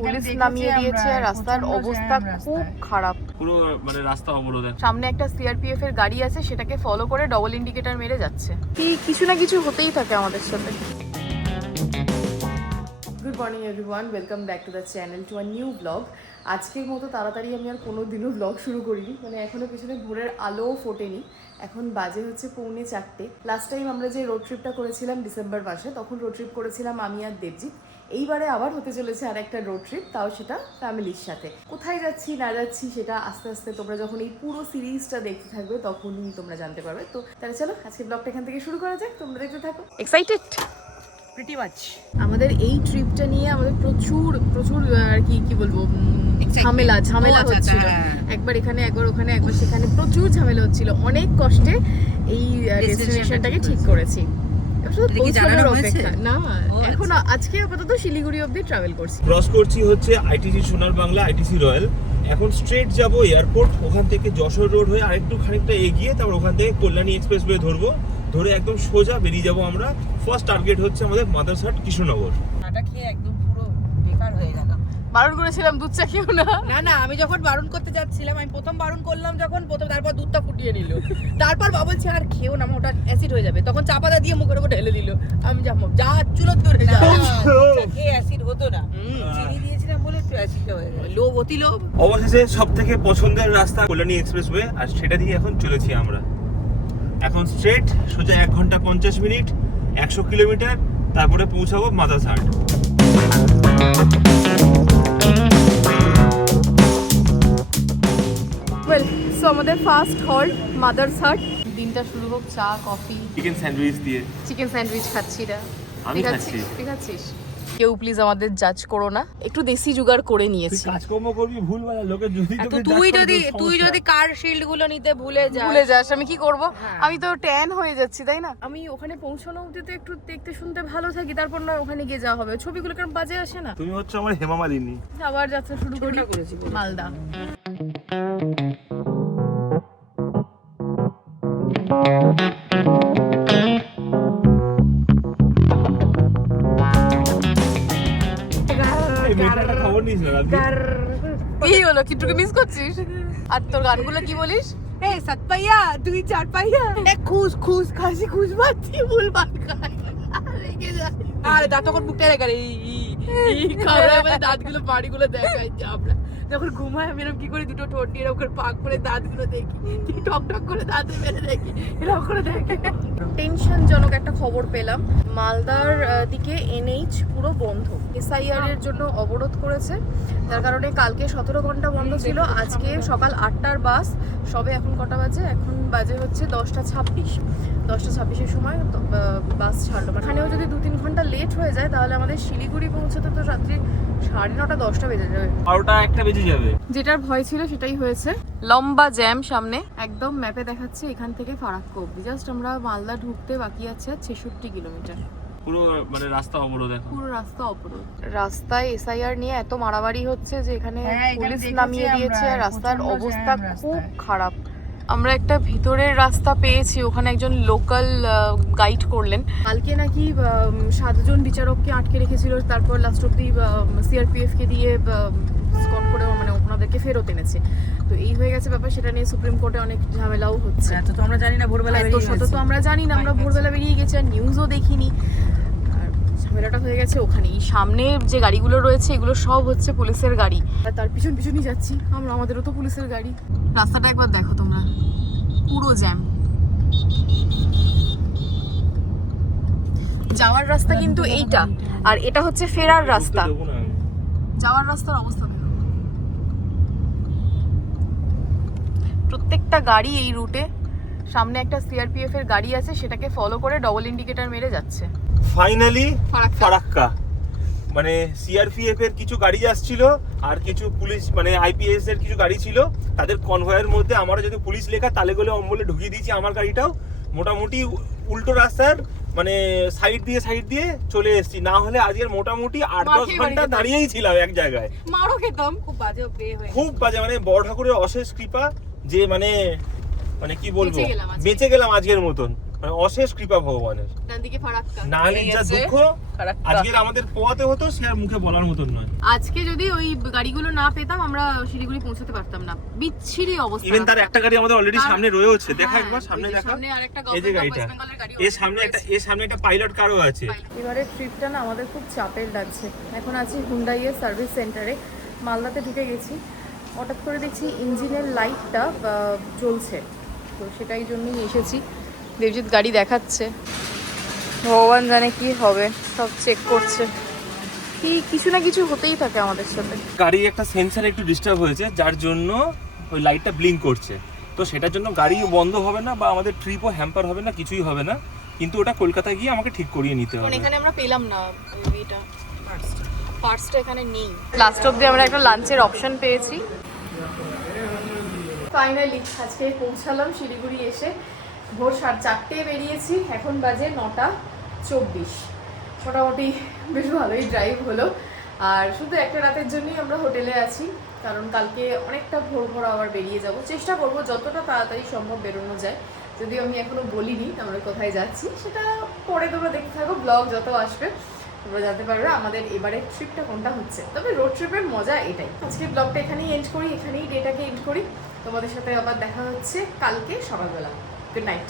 Police নামিয়ে দিয়েছে, রাস্তার অবস্থা খুব খারাপ, পুরো মানে রাস্তা অবরোধ। সামনে একটা সিআরপিএফ এর গাড়ি আছে, সেটাকে ফলো করে ডবল ইন্ডিকেটর মেরে যাচ্ছে। কিছু না কিছু হতেই থাকে আমাদের সাথে। Good morning everyone, welcome back to the channel, to a new blog. আজকের মতো তাড়াতাড়ি আমি আর কোনো দিনও ব্লগ শুরু করিনি, মানে এখনও পেছনে ভোরের আলোও ফোটেনি। এখন বাজে হচ্ছে 3:45। লাস্ট টাইম আমরা যে রোড ট্রিপটা করেছিলাম ডিসেম্বর মাসে, তখন রোড ট্রিপ করেছিলাম আমি আর দেবজিৎ। এইবারে আবার হতে চলেছে আর একটা রোড ট্রিপ, তাও সেটা ফ্যামিলির সাথে। কোথায় যাচ্ছি না যাচ্ছি সেটা আস্তে আস্তে তোমরা যখন এই পুরো সিরিজটা দেখতে থাকবে তখনই তোমরা জানতে পারবে। তো তাহলে চলো আজকে ব্লগটা এখান থেকে শুরু করা যাক, তোমরা দেখতে থাকো। Excited pretty much. আমাদের এই ট্রিপটা নিয়ে আমাদের প্রচুর আর কি বলবো ঝামেলা হচ্ছিল। একবার এখানে, একবার ওখানে, একবার সেখানে, প্রচুর ঝামেলা হচ্ছিল। অনেক কষ্টে এই ডেস্টিনেশনটাকে ঠিক করেছি। না এখন আজকে আপাতত শিলিগুড়ি অব্দি ট্রাভেল করছি। ক্রস করছি হচ্ছে আইটিসি সোনার বাংলা, আইটিসি রয়্যাল। এখন স্ট্রেট যাব এয়ারপোর্ট, ওখান থেকে যশোর রোড হয়ে আরেকটু খানিকটা এগিয়ে তারপর ওখান থেকে কল্যাণী এক্সপ্রেসওয়ে ধরবো, ধরে একদম সোজা বেরিয়ে যাব আমরা। ফার্স্ট টার্গেট হচ্ছে আমাদের মাদারসাট কৃষ্ণনগর। চাটা খেয়ে একদম পুরো বেকার হয়ে গেল। বারণ করেছিলাম দুধ চা খেও না। না আমি যখন বারণ করতে যাচ্ছিলাম, আমি প্রথম বারণ করলাম যখন তারপর দুধটা ফুটিয়ে নিল, তারপর বাবা বলছে আর খেও না, ওটা অ্যাসিড হয়ে যাবে। তখন চা পাতা দিয়ে মুখের উপর ঢেলে দিল। আমি যা চুলোর ধরে যা খেয়ে অ্যাসিড হতো না, চিনি দিয়েছিলাম বলে একটু অ্যাসিড হয়ে গেল। লোভ অতি লোভ। অবশেষে সব থেকে পছন্দের রাস্তা কল্যাণী এক্সপ্রেসওয়ে, আর সেটা দিয়ে এখন চলেছি আমরা। এখন স্ট্রেট সোজা 1 ঘন্টা 50 মিনিট 100 কিলোমিটার, তারপরে পৌঁছাবো মাদারসাট। সো আমাদের ফার্স্ট হল্ট মাদারসাট। দিনটা শুরু হোক চা কফি চিকেন স্যান্ডউইচ দিয়ে। চিকেন স্যান্ডউইচ খাচ্ছি রে। আমি খাচ্ছি। তুই খাচ্ছিস? কেউ প্লিজ আমাদের জাজ করো না, একটু দেশি জুগাড় করে নিয়েছি। কাজকর্ম করবি ভুলভাল, লোকে তুই যদি কার শিল্ড গুলো নিতে ভুলে যাস আমি কি করব? আমি তো ট্যান হয়ে যাচ্ছি, তাই না? আমি ওখানে পৌঁছানো অবধি তো একটু দেখতে শুনতে ভালো থাকি, তারপর না ওখানে গিয়ে যাওয়া হবে। ছবিগুলো কেমন বাজে আসে না? তুমি হচ্ছে আমার হেমা মালিনী। আবার যাত্রা শুরু করেছি মালদা। কি হলো, কিট্টুকে মিস করছিস? আর তোর গানগুলো কি বলিস? সাত পাইয়া 2 4 পাইয়া খুশ খাসি খুশ বাতি ভুলভাল খাই। আরে দাঁত তখন বুকটা রেখে দাঁতগুলো বাড়িগুলো দেখাই যে আমরা যখন ঘুমাই আমি এরকম কি করে দুটো ঠোঁট নিয়ে এরকম করে পাক করে দাঁতগুলো দেখি, টক টক করে দাঁত মেরে দেখি, এরকম করে দেখে। টেনশনজনক একটা খবর পেলাম, মালদার দিকে এনএইচ পুরো বন্ধ। এসআইআর এর জন্য অবরোধ করেছে, যার কারণে কালকে 17 ঘন্টা বন্ধ ছিল। আজকে সকাল 8টার বাস, সবে এখন কটা বাজে? এখন বাজে হচ্ছে 10:26। 10:26-এর সময় বাস ছাড়লো। এখানেও যদি 2-3 ঘন্টা লেট হয়ে যায় তাহলে আমাদের শিলিগুড়ি পৌঁছাতে তো রাত্রি 9:30 10টা বেজে যাবে। 12টা 1টা বেজে যাবে। যেটার ভয় ছিল সেটাই হয়েছে। লম্বা জ্যাম সামনে, একদম ম্যাপে দেখাচ্ছে এখান থেকে ফারাক্কা অবধি। জাস্ট আমরা মালদা ঢুকতে বাকি আছে 66 কিলোমিটার। পুরো মানে রাস্তা অবরোধ এখন। পুরো রাস্তা অবরোধ। রাস্তায় এসআইআর নিয়ে এত মারামারি হচ্ছে যে এখানে পুলিশ নামিয়ে দিয়েছে, রাস্তার অবস্থা খুব খারাপ। আমরা একটা ভিতরের রাস্তা পেয়েছি, ওখানে একজন লোকাল গাইড করলেন। কালকে নাকি 7 জন বিচারককে আটকে রেখেছিল, তারপর লাস্ট অব্দি সিআরপিএফ কে দিয়ে স্কট করে মানে ওনাদেরকে ফেরত এনেছে। তো এই হয়ে গেছে ব্যাপার, সেটা নিয়ে সুপ্রিম কোর্টে অনেক ঝামেলাও হচ্ছে। তো আমরা জানি না ভোরবেলা বেরিয়ে গেছি। তো আমরা জানি না, আমরা ভোরবেলা বেরিয়ে গেছি আর নিউজও দেখিনি। আর ঝামেলাটা হয়ে গেছে ওখানে। এই সামনে যে গাড়িগুলো রয়েছে এগুলো সব হচ্ছে পুলিশের গাড়ি, আর তার পিছনই যাচ্ছি আমরা, আমাদেরও তো পুলিশের গাড়ি। রাস্তাটা একবার দেখো তোমরা, পুরো জ্যাম। যাওয়ার রাস্তা কিন্তু এইটা, আর এটা হচ্ছে ফেরার রাস্তা। যাওয়ার রাস্তার অবস্থা দেখো, প্রত্যেকটা গাড়ি এই রুটে। সামনে একটা সিআরপিএফ এর গাড়ি আছে, সেটাকে ফলো করে ডবল ইন্ডিকেটর মেরে যাচ্ছে। ফাইনালি ফারাক্কা, মানে সিআরপিএফ এর কিছু গাড়ি আসছিল আর কিছু পুলিশ মানে আইপিএস এর কিছু গাড়ি ছিল, তাদের কনভয়ের মধ্যে আমরা যদি পুলিশ লেখা তালে গলে অম্বলে ঢুকিয়ে দিয়েছি আমার গাড়িটাও। মোটামুটি উল্টো রাস্তার মানে সাইড দিয়ে চলে এসেছি, না হলে আজকের মোটামুটি 8-10 ঘন্টা দাঁড়িয়েই ছিলাম এক জায়গায়। মারও খেতাম। খুব বাজে মানে বড় ঠাকুরের অশেষ কৃপা যে মানে কি বলবো, বেঁচে গেলাম আজকের মতন। মানে অশেষ কৃপা ভগবানের। ডান দিকে ফারাক্কা। নাহলে যা দুঃখ আজকে আমাদের পোয়াতে হতো সে আর মুখে বলার মতন নয়। আজকে যদি ওই গাড়িগুলো না পেতাম আমরা শিলিগুড়ি পৌঁছতে পারতাম না, বিচ্ছিরি অবস্থা। ইভেন তার একটা গাড়ি আমাদের অলরেডি সামনে রয়েছে, দেখা একবার সামনে দেখা, সামনে আরেকটা এই যে গাড়িটা, এর সামনে একটা পাইলট কারও আছে। এবারে ট্রিপটা না আমাদের খুব চাপের লাগছে। এখন আছি হুন্ডাইয়ের সার্ভিস সেন্টারে, মালদাতে ঢুকে গেছি। হঠাৎ করে দেখছি ইঞ্জিনের লাইটটা জ্বলছে, তো সেটাই জন্যই এসেছি। দেবজিৎ গাড়ি দেখাচ্ছে, ভগবান জানে কি হবে, সব চেক করছে। কি কিছু না কিছু হতেই থাকে আমাদের সাথে। গাড়ি একটা সেন্সর একটু ডিস্টার্ব হয়েছে, যার জন্য ওই লাইটটা ব্লিঙ্ক করছে। তো সেটার জন্য গাড়িও বন্ধ হবে না বা আমাদের ট্রিপও হ্যাম্পার হবে না, কিছুই হবে না। কিন্তু ওটা কলকাতায় গিয়ে আমাকে ঠিক করিয়ে নিতে হবে। এখানে আমরা পেলাম না এটা, পার্টসটা এখানে নেই। লাস্ট অবধি আমরা একটা লাঞ্চের অপশন পেয়েছি। ফাইনালি আজকে পৌঁছালাম শিলিগুড়ি। এসে ভোর 4:30 বেরিয়েছি, এখন বাজে 9:24। মোটামুটি বেশ ভালোই ড্রাইভ হলো। আর শুধু একটা রাতের জন্যই আমরা হোটেলে আছি, কারণ কালকে অনেকটা ভোর ভোর আবার বেরিয়ে যাব। চেষ্টা করব যতটা তাড়াতাড়ি সম্ভব বেরোনো যায়। যদিও আমি এখনো বলিনি আমরা কোথায় যাচ্ছি, সেটা পরে তোমরা দেখতে থাকো, ব্লগ যত আসবে তোমরা জানতে পারবে আমাদের এবারে ট্রিপটা কোনটা হচ্ছে। তবে রোড ট্রিপের মজা এটাই। আজকে ব্লগটা এখানেই এন্ড করি, এখানেই ডেটাকে এন্ড করি। তোমাদের সাথে আবার দেখা হচ্ছে কালকে সকালবেলা। Good night.